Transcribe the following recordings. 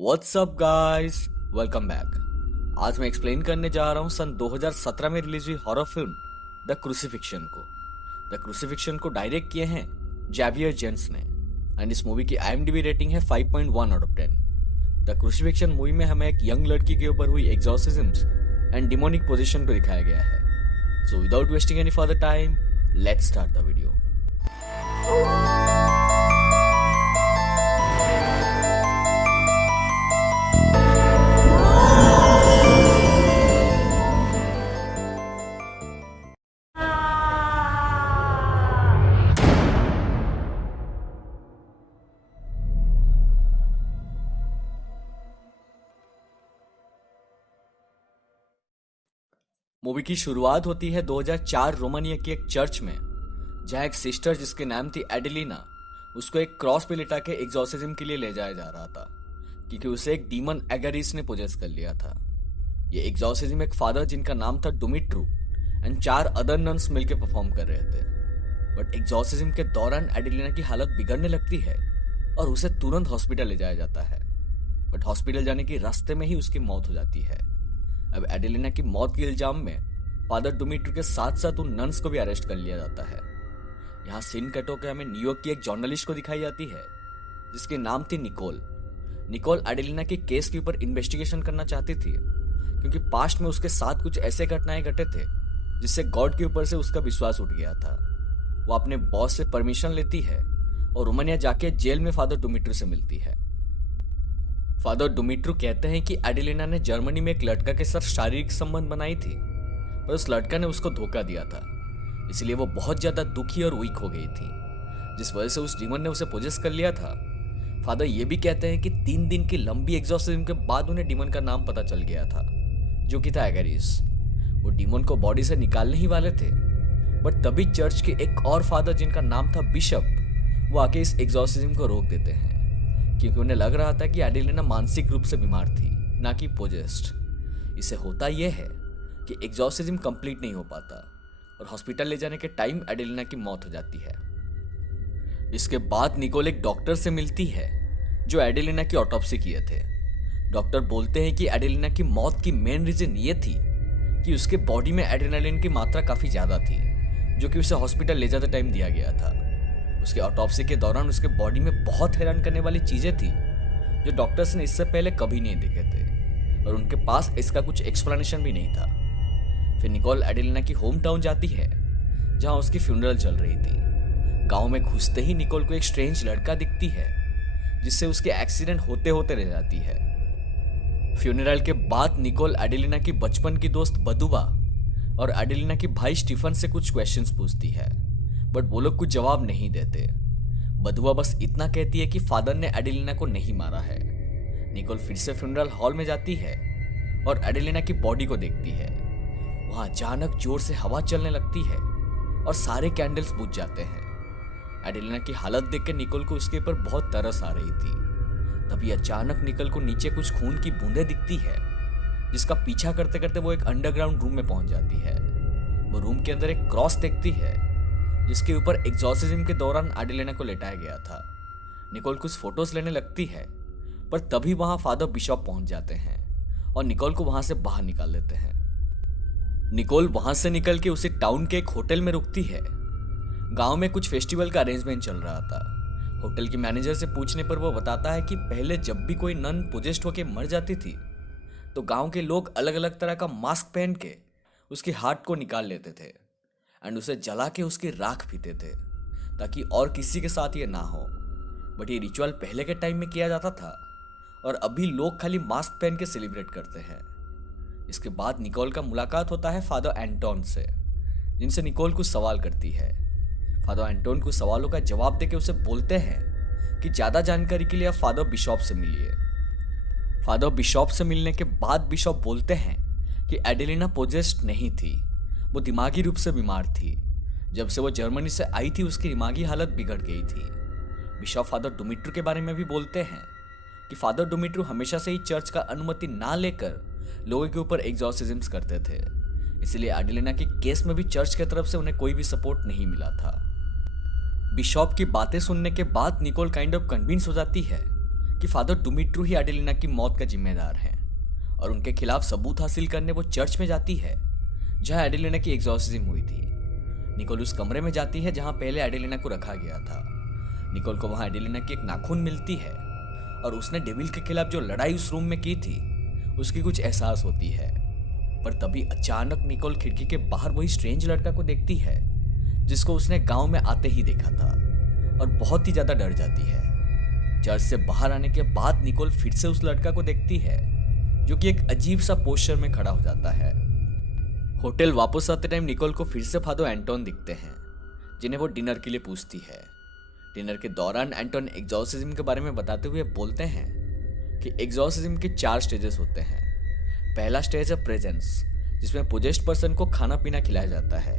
What's up guys, welcome back. आज मैं explain करने जा रहा हूँ सन 2017 में रिलीज हुई हॉरर फिल्म द क्रूसिफिक्शन को। द क्रूसिफिक्शन को डायरेक्ट किए हैं जैवियर जेम्स ने एंड इस मूवी की IMDb रेटिंग है 5.1 out of 10। The crucifixion movie में हमें एक यंग लड़की के ऊपर हुई एग्जॉर्सिज्म्स एंड डिमोनिक पोजीशन को दिखाया गया है। So without wasting any further time, let's start the video. Movie की शुरुआत होती है 2004 रोमानिया की एक चर्च में, जहां एक सिस्टर जिसके नाम थी एडेलिना, उसको एक क्रॉस पे लिटा के एग्जॉर्सिज्म के लिए ले जाया जा रहा था क्योंकि उसे एक डीमन एगरिस ने पोजेस कर लिया था। ये एग्जॉर्सिज्म एक फादर जिनका नाम था डुमिट्रू एंड 4 अदर नन्स मिलकर परफॉर्म कर रहे थे। बट एग्जॉर्सिज्म के दौरान एडेलिना की हालत बिगड़ने लगती है और उसे तुरंत हॉस्पिटल ले जाया जाता है। बट हॉस्पिटल जाने के रास्ते में ही उसकी मौत हो जाती है। अब एडेलिना की मौत के इल्जाम में फादर डुमिट्रू के साथ साथ उन नन्स को भी अरेस्ट कर लिया जाता है। यहाँ सीन कट होकर हमें न्यूयॉर्क की एक जर्नलिस्ट को दिखाई जाती है जिसकी नाम थी निकोल। निकोल एडेलिना के केस के ऊपर इन्वेस्टिगेशन करना चाहती थी क्योंकि पास्ट में उसके साथ कुछ ऐसे घटनाएं घटे थे जिससे गॉड के ऊपर से उसका विश्वास उठ गया था। वो अपने बॉस से परमिशन लेती है और रोमानिया जाके जेल में फादर डुमिट्रू से मिलती है। फादर डुमिट्रू कहते हैं कि एडेलिना ने जर्मनी में एक लड़का के साथ शारीरिक संबंध बनाई थी, पर उस लड़का ने उसको धोखा दिया था, इसलिए वो बहुत ज्यादा दुखी और वीक हो गई थी, जिस वजह से उस डीमन ने उसे पोजेस कर लिया था। फादर ये भी कहते हैं कि 3 दिन की लंबी एग्जॉर्सिज्म के बाद उन्हें डीमन का नाम पता चल गया था, जो कि था एगरिस। वो डीमन को बॉडी से निकालने ही वाले थे, बट तभी चर्च के एक और फादर जिनका नाम था बिशप, वो आके इस एग्जॉर्सिज्म को रोक देते हैं क्योंकि उन्हें लग रहा था कि एडेलिना मानसिक रूप से बीमार थी, ना कि पोजेस्ड। इसे होता यह है कि एग्जॉर्सिज्म कंप्लीट नहीं हो पाता और हॉस्पिटल ले जाने के टाइम एडेलिना की मौत हो जाती है। इसके बाद निकोल एक डॉक्टर से मिलती है जो एडेलिना की ऑटोप्सी किए थे। डॉक्टर बोलते हैं कि एडेलिना की मौत की मेन रीजन ये थी कि उसके बॉडी में एड्रेनालिन की मात्रा काफी ज्यादा थी, जो कि उसे हॉस्पिटल ले जाते टाइम दिया गया था। उसके ऑटोप्सी के दौरान उसके बॉडी में बहुत हैरान करने वाली चीजें थी जो डॉक्टर्स ने इससे पहले कभी नहीं देखे थे और उनके पास इसका कुछ एक्सप्लेनेशन भी नहीं था। फिर निकोल एडेलिना की होम टाउन जाती है जहां उसकी फ्यूनरल चल रही थी। गांव में घुसते ही निकोल को एक स्ट्रेंज लड़का दिखती है जिससे उसके एक्सीडेंट होते होते रह जाती है। फ्यूनरल के बाद निकोल एडेलिना की बचपन की दोस्त बदुआ और एडेलिना की भाई स्टीफन से कुछ क्वेश्चंस पूछती है, बट वो लोग कुछ जवाब नहीं देते। बदुआ बस इतना कहती है कि फादर ने एडेलिना को नहीं मारा है। निकोल फिर से फ्यूनरल हॉल में जाती है और एडेलिना की बॉडी को देखती है। वहां अचानक जोर से हवा चलने लगती है और सारे कैंडल्स बुझ जाते हैं। एडेलिना की हालत देख के निकोल को उसके ऊपर बहुत तरस आ रही थी। तभी अचानक निकोल को नीचे कुछ खून की बूंदें दिखती है, जिसका पीछा करते करते वो एक अंडरग्राउंड रूम में पहुंच जाती है। वो रूम के अंदर एक क्रॉस देखती है जिसके ऊपर एग्जॉर्सिज्म के दौरान एडेलिना को लेटाया गया था। निकोल कुछ फोटोज लेने लगती है, पर तभी वहां फादर बिशप पहुंच जाते हैं और निकोल को वहां से बाहर निकाल देते हैं। निकोल वहां से निकल के उसे टाउन के एक होटल में रुकती है। गांव में कुछ फेस्टिवल का अरेंजमेंट चल रहा था। होटल के मैनेजर से पूछने पर वो बताता है कि पहले जब भी कोई नन पोजेस्ड होके मर जाती थी तो गांव के लोग अलग अलग तरह का मास्क पहन के उसके हार्ट को निकाल लेते थे एंड उसे जला के उसकी राख पीते थे ताकि और किसी के साथ ये ना हो। बट ये रिचुअल पहले के टाइम में किया जाता था और अभी लोग खाली मास्क पहन के सेलिब्रेट करते हैं। इसके बाद निकोल का मुलाकात होता है फादर एंटोन से, जिनसे निकोल कुछ सवाल करती है। फादर एंटोन कुछ सवालों का जवाब देके उसे बोलते हैं कि ज्यादा जानकारी के लिए आप फादर बिशॉप से मिलिए। फादर बिशॉप से मिलने के बाद बिशॉप बोलते हैं कि एडेलिना पोजेस्ड नहीं थी, वो दिमागी रूप से बीमार थी। जब से वो जर्मनी से आई थी उसकी दिमागी हालत बिगड़ गई थी। बिशप फादर डुमिट्रू के बारे में भी बोलते हैं कि फादर डुमिट्रू हमेशा से ही चर्च का अनुमति ना लेकर लोगों के ऊपर एग्जॉर्सिज्म्स करते थे, इसलिए एडेलिना के केस में भी चर्च की तरफ से उन्हें कोई भी सपोर्ट नहीं मिला था। बिशप की बातें सुनने के बाद निकोल काइंड ऑफ कन्विंस हो जाती है कि फादर डुमिट्रू ही एडेलिना की मौत का जिम्मेदार हैं और उनके खिलाफ सबूत हासिल करने वो चर्च में जाती है जहां एडेलिना की एग्जॉर्सिज्म हुई थी। निकोल उस कमरे में जाती है जहां पहले एडेलिना को रखा गया था। निकोल को वहां एडेलिना की एक नाखून मिलती है और उसने डेविल के खिलाफ जो लड़ाई उस रूम में की थी उसकी कुछ एहसास होती है। पर तभी अचानक निकोल खिड़की के बाहर वही स्ट्रेंज लड़का को देखती है जिसको उसने गांव में आते ही देखा था और बहुत ही ज्यादा डर जाती है। चर्च से बाहर आने के बाद निकोल फिर से उस लड़का को देखती है जो कि एक अजीब सा पोस्चर में खड़ा हो जाता है। होटल वापस आते टाइम निकोल को फिर से फादर एंटोन दिखते हैं जिन्हें वो डिनर के लिए पूछती है। डिनर के दौरान एंटोन एग्जॉर्सिज्म के बारे में बताते हुए बोलते हैं कि एग्जॉर्सिज्म के 4 स्टेजेस होते हैं। पहला स्टेज है प्रेजेंस, जिसमें पोजेस्ड पर्सन को खाना पीना खिलाया जाता है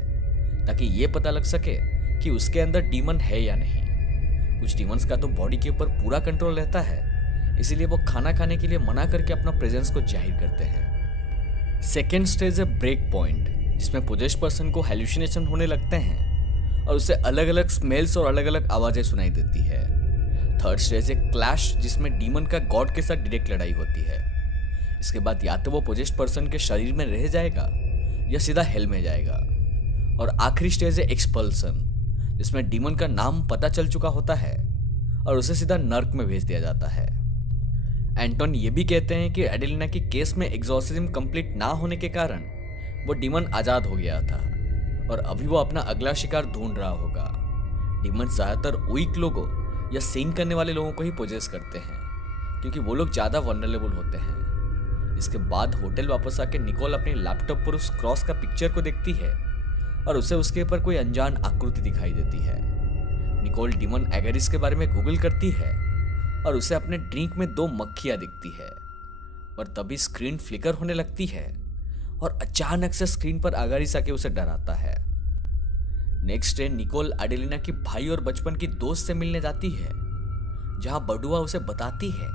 ताकि ये पता लग सके कि उसके अंदर डीमन है या नहीं। कुछ डीमंस का तो बॉडी के ऊपर पूरा कंट्रोल रहता है, इसीलिए वो खाना खाने के लिए मना करके अपना प्रेजेंस को जाहिर करते हैं। सेकेंड स्टेज है ब्रेक पॉइंट, जिसमें पोजेस्ड पर्सन को हेलुसिनेशन होने लगते हैं और उसे अलग अलग स्मेल्स और अलग अलग आवाजें सुनाई देती है। थर्ड स्टेज है क्लैश, जिसमें डीमन का गॉड के साथ डायरेक्ट लड़ाई होती है। इसके बाद या तो वो पोजेस्ड पर्सन के शरीर में रह जाएगा या सीधा हेल में जाएगा। और आखिरी स्टेज है एक्सपल्सन, जिसमें डीमन का नाम पता चल चुका होता है और उसे सीधा नर्क में भेज दिया जाता है। एंटोन ये भी कहते हैं कि एडेलिना की केस में एग्जॉर्सिज्म कंप्लीट ना होने के कारण वो डीमन आजाद हो गया था और अभी वो अपना अगला शिकार ढूंढ रहा होगा। डीमन ज्यादातर वीक लोगों या सिन करने वाले लोगों को ही पोजेस करते हैं क्योंकि वो लोग ज्यादा वल्नरेबल होते हैं। इसके बाद होटल वापस आके निकोल अपने लैपटॉप पर उस क्रॉस का पिक्चर को देखती है और उसे उसके ऊपर कोई अनजान आकृति दिखाई देती है। निकोल डीमन एगरिस के बारे में गूगल करती है और उसे अपने ड्रिंक में 2 मक्खियां दिखती है। पर तभी स्क्रीन फ्लिकर होने लगती है और अचानक से स्क्रीन पर एगरिस आके उसे डराता है। नेक्स्ट डे निकोल एडेलिना की भाई और बचपन की दोस्त से मिलने जाती है, जहां बडुआ उसे बताती है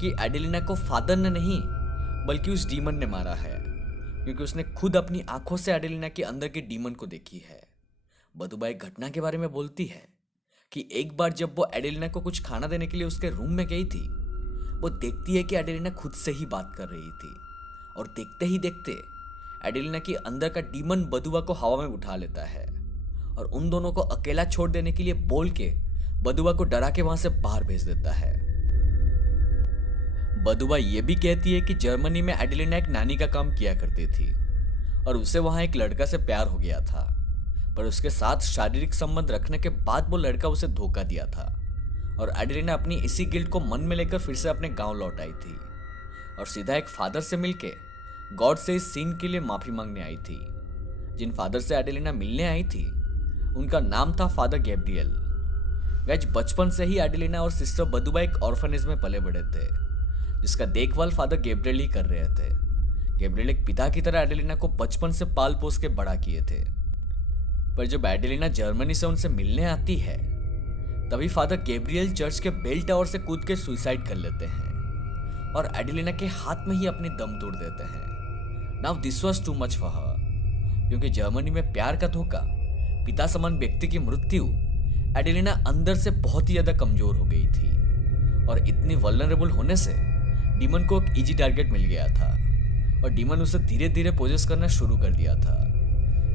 कि एडेलिना को फादर ने नहीं बल्कि उस डीमन ने मारा है, क्योंकि उसने खुद अपनी आंखों से एडेलिना के अंदर के डीमन को देखी है। बदुबा एक घटना के बारे में बोलती है कि एक बार जब वो एडेलिना को कुछ खाना देने के लिए उसके रूम में गई थी, वो देखती है कि एडेलिना खुद से ही बात कर रही थी और देखते ही देखते एडेलिना के अंदर का डीमन बदुआ को हवा में उठा लेता है और उन दोनों को अकेला छोड़ देने के लिए बोल के बदुआ को डरा के वहां से बाहर भेज देता है। बदुआ ये भी कहती है कि जर्मनी में एडेलिना एक नानी का काम किया करती थी और उसे वहां एक लड़का से प्यार हो गया था, पर उसके साथ शारीरिक संबंध रखने के बाद वो लड़का उसे धोखा दिया था और एडेलिना अपनी इसी गिल्ट को मन में लेकर फिर से अपने गांव लौट आई थी और सीधा एक फादर से मिलके गॉड से इस सीन के लिए माफी मांगने आई थी। जिन फादर से एडेलिना मिलने आई थी उनका नाम था फादर गैब्रियल। गाइस, बचपन से ही एडेलिना और सिस्टर बदुबा एक ऑर्फनेज में पले बड़े थे, जिसका देखभाल फादर गैब्रियल ही कर रहे थे। गैब्रियल एक पिता की तरह एडेलिना को बचपन से पाल पोस के बड़ा किए थे। पर जब एडेलिना जर्मनी से उनसे मिलने आती है तभी फादर गैब्रियल चर्च के बेल टावर से कूद के सुसाइड कर लेते हैं और एडेलिना के हाथ में ही अपनी दम तोड़ देते हैं। Now this was too much for her, क्योंकि जर्मनी में प्यार का धोखा, पिता समान व्यक्ति की मृत्यु, एडेलिना अंदर से बहुत ही ज्यादा कमजोर हो गई थी और इतनी वल्नरेबल होने से डीमन को एक इजी टारगेट मिल गया था और डीमन उसे धीरे धीरे पोजेस करना शुरू कर दिया था।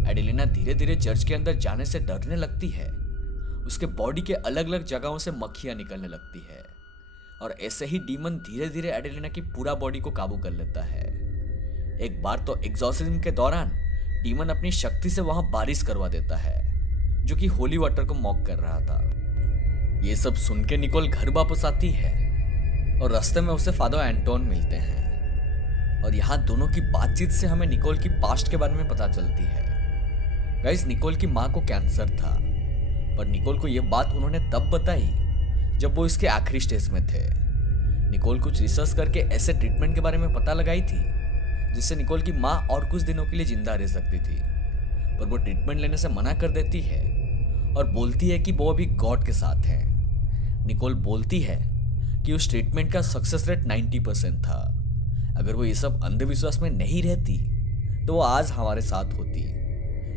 एडेलिना धीरे धीरे चर्च के अंदर जाने से डरने लगती है। उसके बॉडी के अलग अलग जगहों से मक्खियां निकलने लगती है और ऐसे ही डीमन धीरे धीरे एडेलिना की पूरा बॉडी को काबू कर लेता है। एक बार तो एग्जॉर्सिज्म के दौरान डीमन अपनी शक्ति से वहां बारिश करवा देता है, जो कि होली वाटर को मॉक कर रहा था। ये सब सुन के निकोल घर वापस आती है और रास्ते में उसे फादर एंटोन मिलते हैं और यहाँ दोनों की बातचीत से हमें निकोल की पास्ट के बारे में पता चलती है। गाइस, निकोल की माँ को कैंसर था, पर निकोल को यह बात उन्होंने तब बताई जब वो इसके आखिरी स्टेज में थे। निकोल कुछ रिसर्च करके ऐसे ट्रीटमेंट के बारे में पता लगाई थी जिससे निकोल की माँ और कुछ दिनों के लिए जिंदा रह सकती थी, पर वो ट्रीटमेंट लेने से मना कर देती है और बोलती है कि वो अभी गॉड के साथ है। निकोल बोलती है कि उस ट्रीटमेंट का सक्सेस रेट 90% था। अगर वो ये सब अंधविश्वास में नहीं रहती तो वो आज हमारे साथ होती,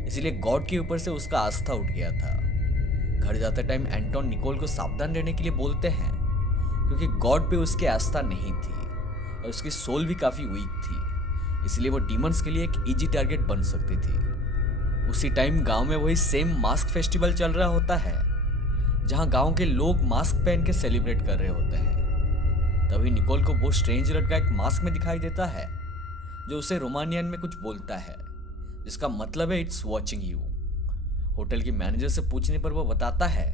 इसीलिए गॉड के ऊपर से उसका आस्था उठ गया था। घर जाते टाइम एंटोन निकोल को सावधान रहने के लिए बोलते हैं, क्योंकि गॉड पे उसकी आस्था नहीं थी और उसकी सोल भी काफी वीक थी, इसलिए वो डीमंस के लिए एक इजी टारगेट बन सकती थी। उसी टाइम गांव में वही सेम मास्क फेस्टिवल चल रहा होता है, जहां गांव के लोग मास्क पहन के सेलिब्रेट कर रहे होते हैं। तभी निकोल को वो स्ट्रेंज लड़का एक मास्क में दिखाई देता है, जो उसे रोमानियन में कुछ बोलता है, जिसका मतलब है इट्स वॉचिंग यू। होटल के मैनेजर से पूछने पर वो बताता है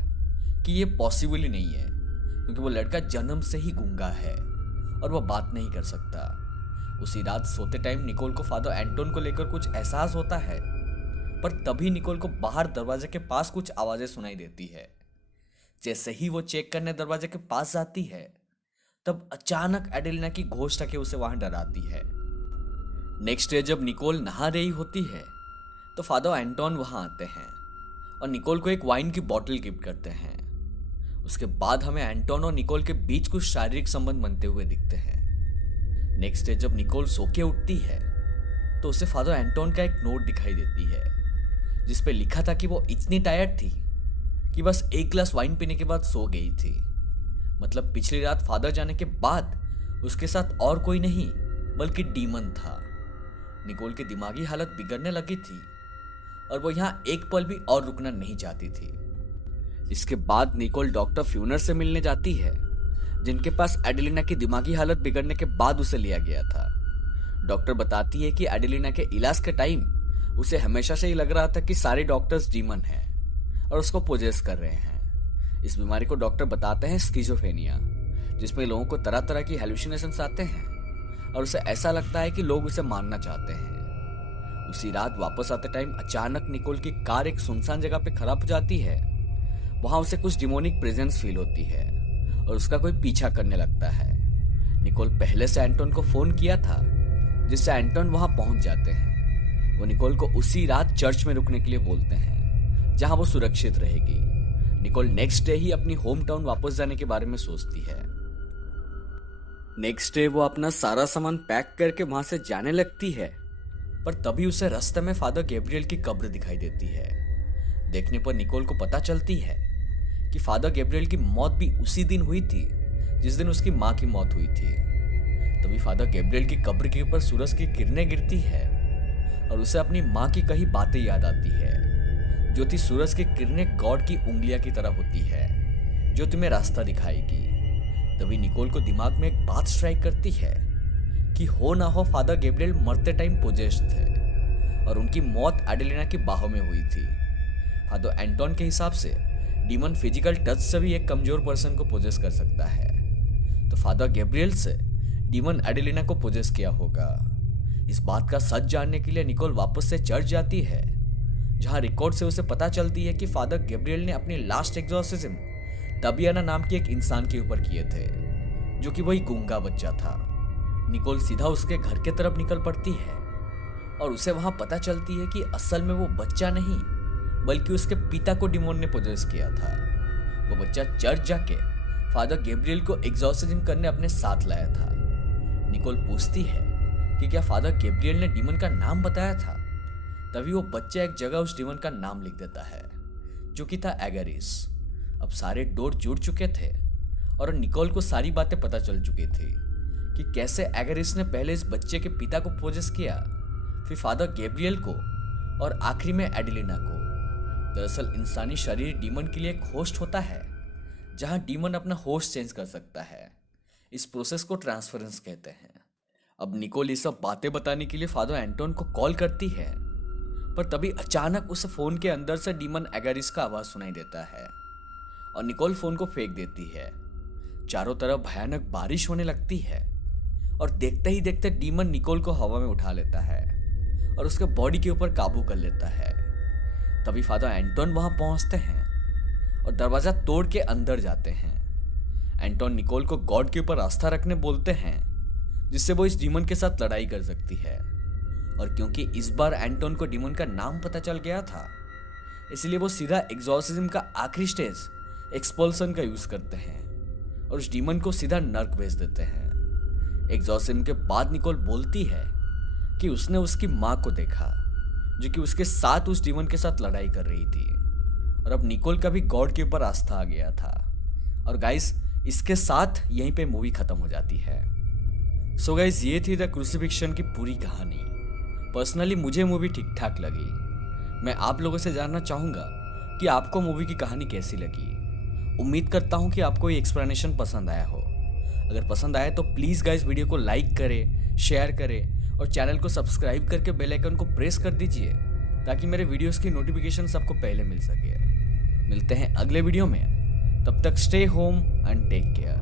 कि ये पॉसिबल ही नहीं है, क्योंकि वो लड़का जन्म से ही गूंगा है और वो बात नहीं कर सकता। उसी रात सोते टाइम निकोल को फादर एंटोन को लेकर कुछ एहसास होता है, पर तभी निकोल को बाहर दरवाजे के पास कुछ आवाजें सुनाई देती है। जैसे ही वो चेक करने दरवाजे के पास जाती है, तब अचानक एडेलिना की घोष के उसे वहां डराती है। नेक्स्ट डे जब निकोल नहा रही होती है, तो फादर एंटोन वहां आते हैं और निकोल को एक वाइन की बोतल गिफ्ट करते हैं। उसके बाद हमें एंटोन और निकोल के बीच कुछ शारीरिक संबंध बनते हुए दिखते हैं। नेक्स्ट डे जब निकोल सो के उठती है, तो उसे फादर एंटोन का एक नोट दिखाई देती है, जिसपे लिखा था कि वो इतनी टायर्ड थी कि बस एक ग्लास वाइन पीने के बाद सो गई थी। मतलब पिछली रात फादर जाने के बाद उसके साथ और कोई नहीं बल्कि डीमन था। निकोल की दिमागी हालत बिगड़ने लगी थी और वो यहाँ एक पल भी और रुकना नहीं चाहती थी। इसके बाद निकोल डॉक्टर फ्यूनर से मिलने जाती है, जिनके पास एडेलिना की दिमागी हालत बिगड़ने के बाद उसे लिया गया था। डॉक्टर बताती है कि एडेलिना के इलाज के टाइम उसे हमेशा से ही लग रहा था कि सारे डॉक्टर्स डीमन हैं और उसको पोजेस कर रहे हैं। इस बीमारी को डॉक्टर बताते हैं स्किज़ोफ्रेनिया, जिसमें लोगों को तरह तरह की हेलुसिनेशंस आते हैं और उसे ऐसा लगता है कि लोग उसे मारना चाहते हैं। उसी रात वापस आते टाइम अचानक निकोल की कार एक सुनसान जगह पे खराब हो जाती है। वहां उसे कुछ डिमोनिक प्रेजेंस फील होती है और उसका कोई पीछा करने लगता है। निकोल पहले से एंटोन को फोन किया था, जिससे एंटोन वहां पहुंच जाते हैं। वो निकोल को उसी रात चर्च में रुकने के लिए बोलते हैं, जहां वो सुरक्षित रहेगी। निकोल नेक्स्ट डे ही अपनी होम टाउन वापस जाने के बारे में सोचती है। नेक्स्ट डे वो अपना सारा सामान पैक करके वहां से जाने लगती है, पर तभी उसे रास्ते में फादर गैब्रियल की कब्र दिखाई देती है। देखने पर निकोल को पता चलती है कि फादर गैब्रियल की मौत भी उसी दिन हुई थी जिस दिन उसकी माँ की मौत हुई थी। तभी फादर गैब्रियल की कब्र के ऊपर सूरज की किरणें गिरती है और उसे अपनी माँ की कही बातें याद आती है, जो थी सूरज की किरणें गॉड की उंगलियां की तरह होती है, जो तुम्हें रास्ता दिखाएगी। तभी निकोल को दिमाग में एक बात स्ट्राइक करती है कि हो ना हो फादर गैब्रियल मरते टाइम पोजेस्ड थे और उनकी मौत एडेलिना की बाहों में हुई थी। फादर एंटोन के हिसाब से डीमन फिजिकल टच से भी एक कमजोर पर्सन को पोजेस कर सकता है, तो फादर गैब्रियल से डीमन एडेलिना को पोजेस किया होगा। इस बात का सच जानने के लिए निकोल वापस से चर्च जाती है, जहां रिकॉर्ड से उसे पता चलती है कि फादर गैब्रियल ने अपनी लास्ट एग्जॉर्सिज्म तबियाना नाम की एक इंसान के ऊपर किए थे, जो कि वही गूंगा बच्चा था। निकोल सीधा उसके घर के तरफ निकल पड़ती है और उसे वहां पता चलती है कि असल में वो बच्चा नहीं बल्कि उसके पिता को डिमोन ने पोजेस किया था। वो बच्चा चर्च जाके फादर गैब्रियल को एग्जॉर्सिज्म करने अपने साथ लाया था। निकोल पूछती है कि क्या फादर गैब्रियल ने डीमन का नाम बताया था। तभी वो बच्चा एक जगह उस डीमन का नाम लिख देता है, जो कि था एगरिस। अब सारे डोर जुड़ चुके थे और निकोल को सारी बातें पता चल चुकी थी कि कैसे एगरिस ने पहले इस बच्चे के पिता को पोजेस किया, फिर फादर गैब्रियल को और आखिरी में एडेलिना को। दरअसल इंसानी शरीर डीमन के लिए एक होस्ट होता है, जहां डीमन अपना होस्ट चेंज कर सकता है। इस प्रोसेस को ट्रांसफरेंस कहते हैं। अब निकोल ये सब बातें बताने के लिए फादर एंटोन को कॉल करती है, पर तभी अचानक उसे फोन के अंदर से डीमन एगरिस का आवाज सुनाई देता है और निकोल फोन को फेंक देती है। चारों तरफ भयानक बारिश होने लगती है और देखते ही देखते डीमन निकोल को हवा में उठा लेता है और उसके बॉडी के ऊपर काबू कर लेता है। तभी फादर एंटोन वहां पहुंचते हैं और दरवाजा तोड़ के अंदर जाते हैं। एंटोन निकोल को गॉड के ऊपर आस्था रखने बोलते हैं, जिससे वो इस डीमन के साथ लड़ाई कर सकती है। और क्योंकि इस बार एंटोन को डीमन का नाम पता चल गया था, इसलिए वो सीधा एग्जॉर्सिज्म का आखिरी स्टेज एक्सपल्सन का यूज करते हैं और उस डीमन को सीधा नर्क भेज देते हैं। एग्जॉर्सिज्म के बाद निकोल बोलती है कि उसने उसकी माँ को देखा, जो कि उसके साथ उस डीमन के साथ लड़ाई कर रही थी। और अब निकोल का भी गॉड के ऊपर आस्था आ गया था। और गाइस, इसके साथ यहीं पे मूवी खत्म हो जाती है। सो गाइस, ये थी द क्रूसिफिक्शन की पूरी कहानी। पर्सनली मुझे मूवी ठीक ठाक लगी। मैं आप लोगों से जानना चाहूँगा कि आपको मूवी की कहानी कैसी लगी। उम्मीद करता हूँ कि आपको ये एक्सप्लेनेशन पसंद आया हो। अगर पसंद आया तो प्लीज़ गाइस वीडियो को लाइक करें, शेयर करें और चैनल को सब्सक्राइब करके बेल आइकन को प्रेस कर दीजिए ताकि मेरे वीडियोस की नोटिफिकेशन आपको पहले मिल सके। मिलते हैं अगले वीडियो में, तब तक stay home and take care.